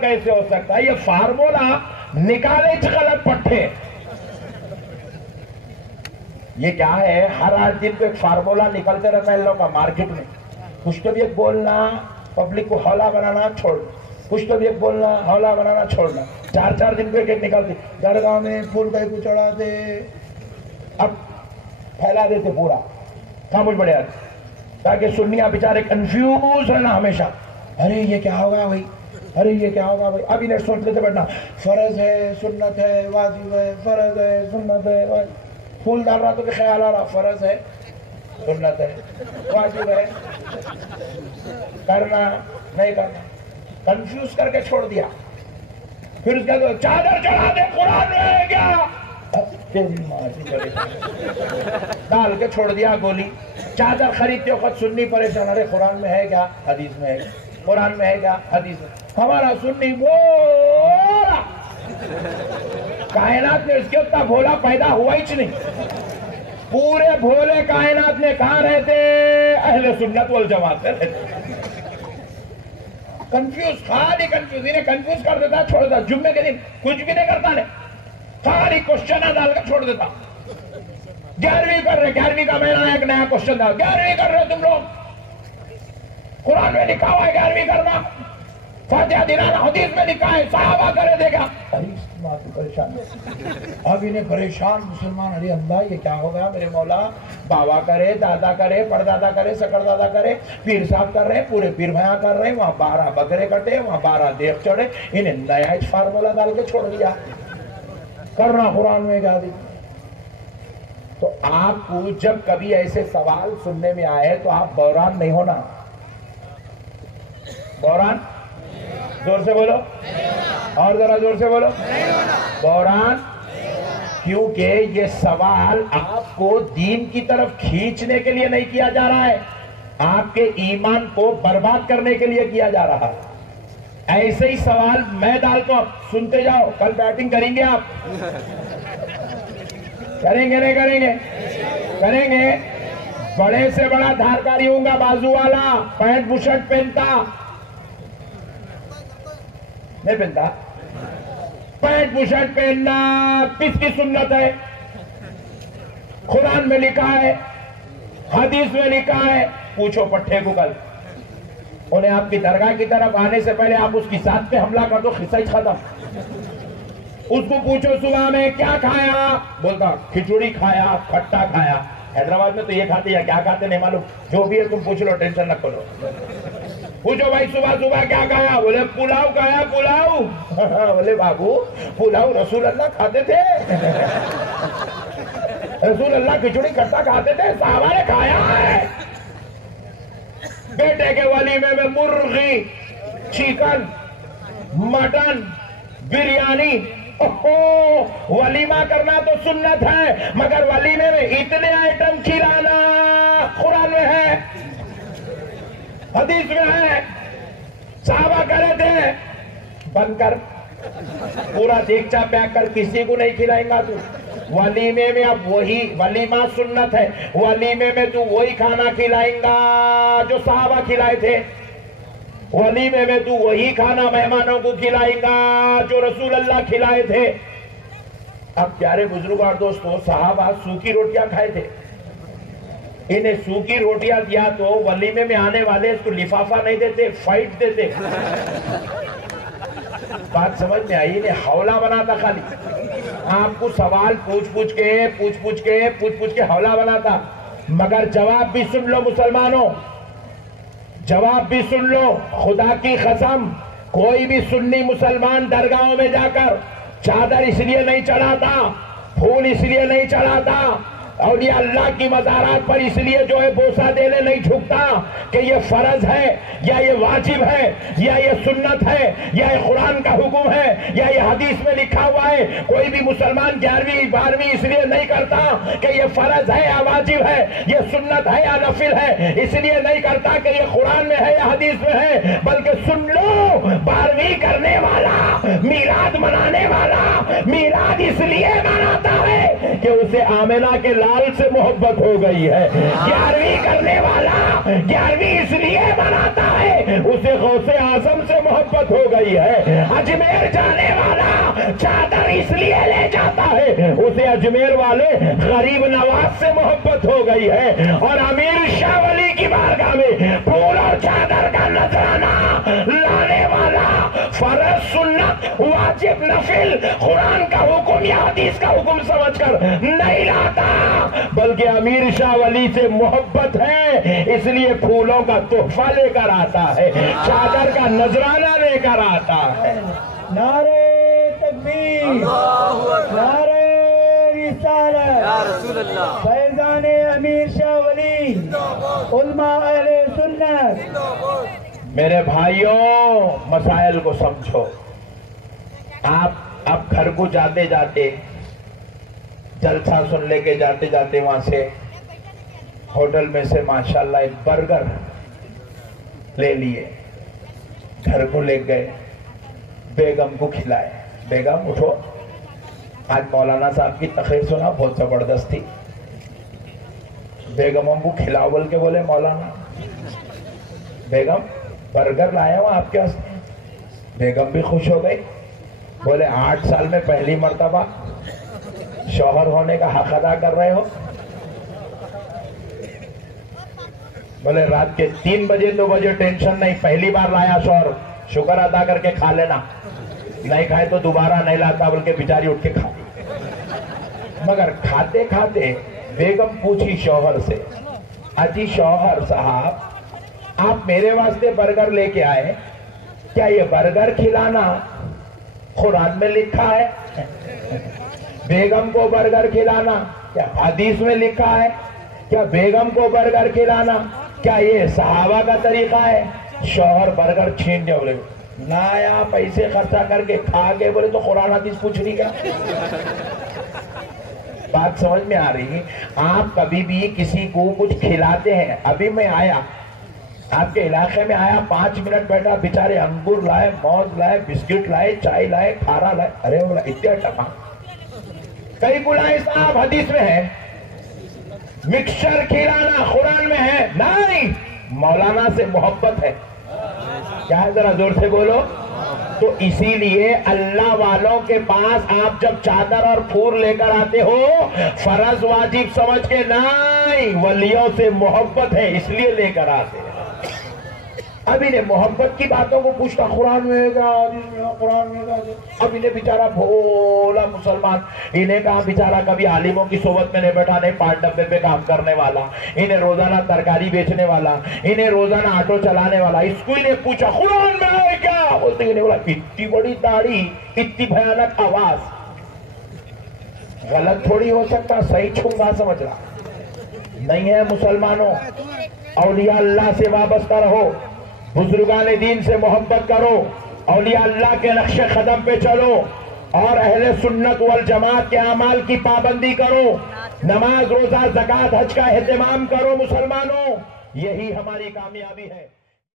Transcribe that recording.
کیسے ہو سکتا ہے؟ یہ فارمولا نکالے غلط پٹھے. یہ کیا ہے؟ ہر دن کو ایک فارمولا نکلتے رہتا ہے ان لوگوں کا مارکیٹ میں. کچھ تو بھی ایک بولنا، پبلک کو ہولا بنانا چھوڑنا، کچھ تو بھی ایک بولنا، ہولا بنانا چھوڑنا. 4 دن کو ایک نکلتے. درگاہ میں پھول کہیں کو چڑھا دے، اب پھیلا دیتے پورا خاموش بڑے آتے تاکہ سنیاں بیچارے کنفیوز رہنا ہمیشہ. ارے یہ کیا ہوگا بھائی، ارے یہ کیا ہوگا بھائی. اب انہیں سوچ لیتے بیٹھنا فرض ہے، سنت ہے، واجب ہے، فرض ہے، سنت ہے. پھول ڈال رہا تو کہ خیال آ رہا فرض ہے، سنت ہے، واجب ہے، کرنا نہیں کرنا. کنفیوز کر کے چھوڑ دیا. پھر اس کے چادر چڑھا دے قرآن میں ہے کیا، ڈال کے چھوڑ دیا گولی. چادر خریدتے وقت سنی پریشان، ارے قرآن میں ہے کیا، حدیث میں ہے کیا، قرآن میں ہے کیا، حدیث میں. ہمارا سنی بولا کائنات میں اس کے اتنا بھولا پیدا ہوا ہی نہیں. پورے بھولے کائنات میں کہاں رہتے؟ اہل سنت والجماعت میں رہتے. کنفیوز، خالی کنفیوز. انہیں کنفیوز کر دیتا، چھوڑ دیتا. جمعے کے دن کچھ بھی نہیں کرتا نے، خالی کوشچن ڈال کر چھوڑ دیتا. 11ویں کر رہے، 11ویں کا مہینہ ایک نیا کوشچن ڈال. 11ویں کر رہے تم لوگ، قرآن میں لکھا ہوا ہے 11ویں کرنا، فاتحہ دلانا حدیث میں لکھا ہے، صحابہ کرے دے گا. پریشان اب انہیں پریشان مسلمان. ارے اللہ یہ کیا ہوگا میرے مولا. بابا کرے، دادا کرے، پردادا کرے، سکر دادا کرے، پیر صاحب کر رہے ہیں، پورے پیر بھیاں کر رہے ہیں، وہاں 12 بکرے کٹے، وہاں 12 دیکھ چڑھے. انہیں نیا فارمولا ڈال کے چھوڑ دیا، کرنا قرآن میں کیا دی. تو آپ کو جب کبھی ایسے سوال سننے میں آئے تو آپ بحران نہیں ہونا. بحران زور سے بولو، اور ذرا زور سے بولو. بحران، کیونکہ یہ سوال آپ کو دین کی طرف کھینچنے کے لیے نہیں کیا جا رہا ہے، آپ کے ایمان کو برباد کرنے کے لیے کیا جا رہا ہے. ایسے ہی سوال میں ڈالتا ہوں، سنتے جاؤ. کل بیٹنگ کریں گے آپ؟ کریں گے نہیں کریں گے؟ کریں گے. بڑے سے بڑا دھارکاری ہوں گا، بازو والا، پینٹ بشرٹ پہنتا نہیں پہنتا. پینٹ بشرٹ پہننا کس کی سنت ہے؟ قرآن میں لکھا ہے، حدیث میں لکھا ہے. پوچھو پٹھے کو کل، انہیں آپ کی درگاہ کی طرف آنے سے پہلے آپ اس کی ذات پہ حملہ کر دو، قصہ ہی ختم. اس کو پوچھو صبح میں کیا کھایا، بولتا کھچڑی کھایا، کھٹا کھایا. حیدرآباد میں تو یہ کھاتے یا کیا کھاتے نہیں معلوم، جو بھی ہے تم پوچھ لو، ٹینشن نہ کرو. پوچھو بھائی صبح صبح کیا کھایا، بولے پلاؤ کھایا. پلاؤ؟ بولے بابو پلاؤ رسول اللہ کھاتے تھے، رسول اللہ کھچڑی کھٹا کھاتے تھے، صحابہ نے کھایا ہے. بیٹے کے ولیمے میں مرغی، چکن، مٹن، بریانی. ولیمہ کرنا تو سنت ہے، مگر ولیمے میں اتنے آئٹم کھلانا قرآن میں ہے، حدیث میں ہے. صحابہ کرے تھے. بند کر، پورا دیگچا پیک کر، کسی کو نہیں کھلائیں گا تو. ولیمے میں اب وہی ولیمہ سنت ہے، ولیمے میں تو وہی کھانا کھلائیں گا جو صحابہ کھلائے تھے. ولیمے میں تو وہی کھانا مہمانوں کو کھلائیں گا جو رسول اللہ کھلائے تھے. اب پیارے بزرگ اور دوستو، صحابہ سوکھی روٹیاں کھائے تھے. انہیں سوکھی روٹیاں دیا تو ولیمے میں آنے والے اس کو لفافہ نہیں دیتے، فائٹ دیتے. بات سمجھ میں آئی؟ انہیں حولا بناتا. خالی آپ کو سوال پوچھ کے حولا بناتا. مگر جواب بھی سن لو مسلمانوں، جواب بھی سن لو. خدا کی قسم، کوئی بھی سنی مسلمان درگاہوں میں جا کر چادر اس لیے نہیں چڑھاتا، پھول اس لیے نہیں چڑھاتا، اولیاء اللہ کی مزارات پر اس لیے جو ہے بوسہ دینے نہیں جھکتا کہ یہ فرض ہے یا یہ واجب ہے یا یہ سنت ہے یا یہ قرآن کا حکم ہے یا یہ حدیث میں لکھا ہوا ہے. کوئی بھی مسلمان 11ویں 12ویں اس لیے نہیں کرتا کہ یہ فرض ہے یا واجب ہے، یہ سنت ہے یا نفل ہے، اس لیے نہیں کرتا کہ یہ قرآن میں ہے یا حدیث میں ہے. بلکہ سن لو، 12ویں کرنے والا میلاد منانے والا میلاد اس لیے مناتا ہے کہ اسے آمنہ کے لال سے محبت ہو گئی ہے. 11ویں کرنے والا 11ویں اس لیے مناتا ہے اسے غوث اعظم سے محبت ہو گئی ہے. اجمیر جانے والا چادر اس لیے لے جاتا ہے اسے اجمیر والے غریب نواز سے محبت ہو گئی ہے. اور امیر شاہ ولی کی بارگاہ میں پھول اور چادر کا نذرانہ لانے والا فرض سنت واجب نفل قرآن کا حکم یا حدیث کا حکم سمجھ کر نہیں لاتا بلکہ امیر شاہ ولی سے محبت ہے اس لیے پھولوں کا تحفہ لے کر آتا ہے, چادر کا نذرانہ لے کر آتا ہے. نعرہ تکبیر, نعرہ رسالت, یا رسول اللہ, فیضان امیر شاہ ولی, علماء اہل سنت. میرے بھائیوں مسائل کو سمجھو. آپ اب گھر کو جاتے جاتے جلسہ سن لے کے جاتے جاتے وہاں سے ہوٹل میں سے ماشاءاللہ ایک برگر لے لیے, گھر کو لے گئے, بیگم کو کھلائے. بیگم اٹھو, آج مولانا صاحب کی تقریر سنا بہت زبردست تھی. بیگموں کو کھلاؤ بول کے بولے مولانا. بیگم برگر لایا ہوں آپ کے واسطے. بیگم بھی خوش ہو گئی, بولے 8 سال میں پہلی مرتبہ شوہر ہونے کا حق ادا کر رہے ہو. بولے رات کے 3 بجے 2 بجے ٹینشن نہیں, پہلی بار لایا شوہر, شکر ادا کر کے کھا لینا, نہیں کھائے تو دوبارہ نہیں لاتا بلکہ بیچاری اٹھ کے کھا. مگر کھاتے کھاتے بیگم پوچھی شوہر سے, اجی شوہر صاحب آپ میرے واسطے برگر لے کے آئے, کیا یہ برگر کھلانا قرآن میں لکھا ہے؟ بیگم کو برگر کھلانا کیا حدیث میں لکھا ہے؟ کیا بیگم کو برگر کھلانا کیا یہ صحابہ کا طریقہ ہے؟ شوہر برگر چھین دیا, بولے لایا پیسے خرچہ کر کے کھا کے, بولے تو قرآن حدیث پوچھ رہی کیا؟ بات سمجھ میں آ رہی. آپ کبھی بھی کسی کو کچھ کھلاتے ہیں. ابھی میں آیا آپ کے علاقے میں آیا, 5 منٹ بیٹھا, بیچارے انگور لائے, موز لائے, بسکٹ لائے, چائے لائے, کھارا لائے. ارے بولا اتنے ٹپا کئی بلائے صاحب حدیث میں ہے, مکسچر کھلانا قرآن میں ہے نہیں, مولانا سے محبت ہے. کیا ہے ذرا زور سے بولو. تو اسی لیے اللہ والوں کے پاس آپ جب چادر اور پھول لے کر آتے ہو فرض واجب سمجھ کے نہیں, ولیوں سے محبت ہے اس لیے لے کر آتے ہیں. اب انہیں محبت کی باتوں کو پوچھتا قرآن میں گا, قرآن میں گا. اب انہیں بیچارہ بھولا مسلمان, انہیں کہا بیچارہ کبھی عالموں کی صحبت میں نہیں بیٹھا, نہیں 5 ڈبے پہ کام کرنے والا, انہیں روزانہ ترکاری بیچنے والا, انہیں روزانہ آٹو چلانے والا. اس کو انہیں پوچھا قرآن میں ہے کیا, بولتے انہیں بولا اتنی بڑی داڑھی, اتنی بھیانک آواز. غلط تھوڑی ہو سکتا, صحیح چھونگا سمجھ رہا نہیں ہے. مسلمانوں اولیاء اللہ سے وابستہ رہو, بزرگان دین سے محبت کرو, اولیاء اللہ کے نقش قدم پہ چلو, اور اہل سنت والجماعت کے اعمال کی پابندی کرو, نماز روزہ زکوٰۃ حج کا اہتمام کرو. مسلمانوں یہی ہماری کامیابی ہے.